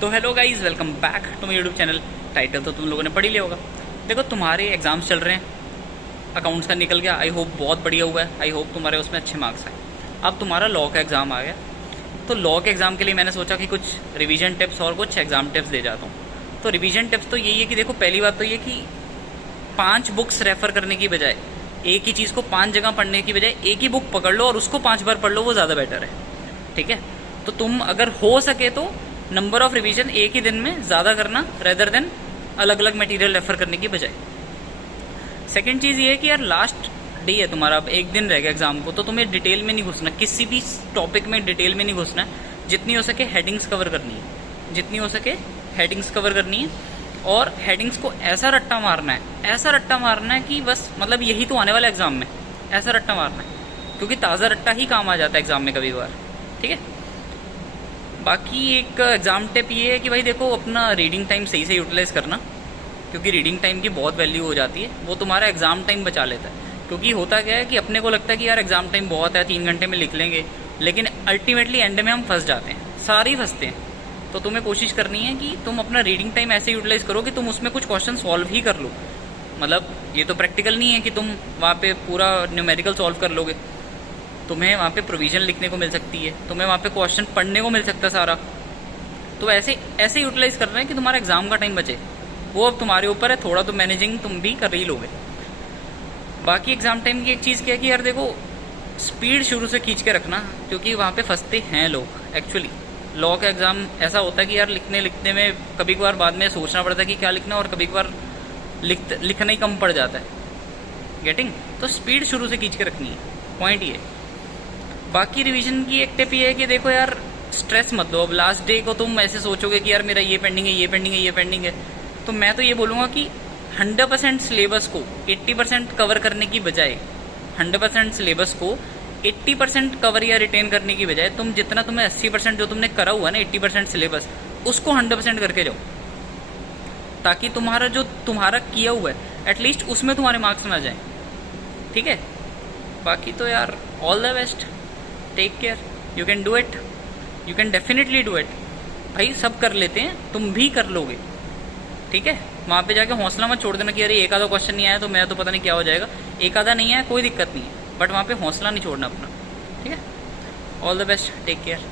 तो hello guys, welcome back to my YouTube channel. Title तो तुम लोगों ने पढ़ ही लिया होगा। देखो, तुम्हारे एग्जाम्स चल रहे हैं, अकाउंट्स का निकल गया, आई होप बहुत बढ़िया हुआ है, आई होप तुम्हारे उसमें अच्छे मार्क्स आए। अब तुम्हारा लॉ का एग्ज़ाम आ गया, तो लॉ के एग्ज़ाम के लिए मैंने सोचा कि कुछ रिवीजन टिप्स और कुछ एग्ज़ाम टिप्स दे जाता हूँ। तो रिवीजन टिप्स तो यही है कि देखो, पहली बात तो ये कि 5 बुक्स रेफ़र करने की बजाय, एक ही चीज़ को 5 जगह पढ़ने की बजाय एक ही बुक पकड़ लो और उसको 5 बार पढ़ लो, वो ज़्यादा बेटर है। ठीक है, तो तुम अगर हो सके तो नंबर ऑफ रिवीजन एक ही दिन में ज़्यादा करना, रेदर देन अलग अलग मटेरियल रेफर करने की बजाय। सेकंड चीज़ ये है कि यार लास्ट डे है तुम्हारा, अब एक दिन रह गया एग्जाम को, तो तुम्हें डिटेल में नहीं घुसना, किसी भी टॉपिक में डिटेल में नहीं घुसना है। जितनी हो सके हेडिंग्स कवर करनी है, जितनी हो सके हेडिंग्स कवर करनी है, और हेडिंग्स को ऐसा रट्टा मारना है, ऐसा रट्टा मारना है कि बस मतलब यही तो आने वाला एग्जाम में, ऐसा रट्टा मारना है, क्योंकि ताज़ा रट्टा ही काम आ जाता है एग्जाम में कभी कभार। ठीक है, बाकी एक एग्ज़ाम टिप ये है कि भाई देखो, अपना रीडिंग टाइम सही से यूटिलाइज़ करना, क्योंकि रीडिंग टाइम की बहुत वैल्यू हो जाती है, वो तुम्हारा एग्ज़ाम टाइम बचा लेता है। क्योंकि होता क्या है कि अपने को लगता है कि यार एग्ज़ाम टाइम बहुत है, 3 घंटे में लिख लेंगे, लेकिन अल्टीमेटली एंड में हम फंस जाते हैं, सारे ही फंसते हैं। तो तुम्हें कोशिश करनी है कि तुम अपना रीडिंग टाइम ऐसे यूटिलाइज़ करो कि तुम उसमें कुछ क्वेश्चन सॉल्व ही कर लो। मतलब ये तो प्रैक्टिकल नहीं है कि तुम वहाँ पे पूरा न्यूमेरिकल सॉल्व कर लोगे, तुम्हें वहाँ पे प्रोविजन लिखने को मिल सकती है, तुम्हें वहाँ पे क्वेश्चन पढ़ने को मिल सकता है सारा। तो ऐसे ऐसे यूटिलाइज कर रहे हैं कि तुम्हारा एग्जाम का टाइम बचे, वो अब तुम्हारे ऊपर है, थोड़ा तो मैनेजिंग तुम भी कर ही लोगे। बाकी एग्जाम टाइम की एक चीज़ क्या है कि यार देखो, स्पीड शुरू से खींच के रखना, क्योंकि वहाँ पे फंसते हैं लोग। एक्चुअली लॉ का एग्ज़ाम ऐसा होता है कि यार लिखने में कभी कभार बाद में सोचना पड़ता है कि क्या लिखना, और कभी कभार लिखना ही कम पड़ जाता है। गेटिंग, तो स्पीड शुरू से खींच के रखनी है, पॉइंट ये। बाकी रिवीजन की एक टिप ये है कि देखो यार, स्ट्रेस मत लो। अब लास्ट डे को तुम ऐसे सोचोगे कि यार मेरा ये पेंडिंग है, ये पेंडिंग है, ये पेंडिंग है, तो मैं तो ये बोलूँगा कि 100% सिलेबस को 80% कवर करने की बजाय, 100% सिलेबस को 80% कवर या रिटेन करने की बजाय, तुम जितना तुम्हें 80% जो तुमने करा हुआ ना, 80% सिलेबस, उसको 100% करके जाओ, ताकि तुम्हारा जो तुम्हारा किया हुआ है एटलीस्ट उसमें तुम्हारे मार्क्स ना जाए। ठीक है, बाकी तो यार all the best, take care, you can do it, you can definitely do it. भाई सब कर लेते हैं, तुम भी कर लोगे। ठीक है, वहाँ पे जाके हौसला मत छोड़ देना कि अरे एक आधा क्वेश्चन नहीं आया तो मैं तो पता नहीं क्या हो जाएगा। एक आधा नहीं आया कोई दिक्कत नहीं है, बट वहाँ पे हौसला नहीं छोड़ना अपना। ठीक है, all the best, take care.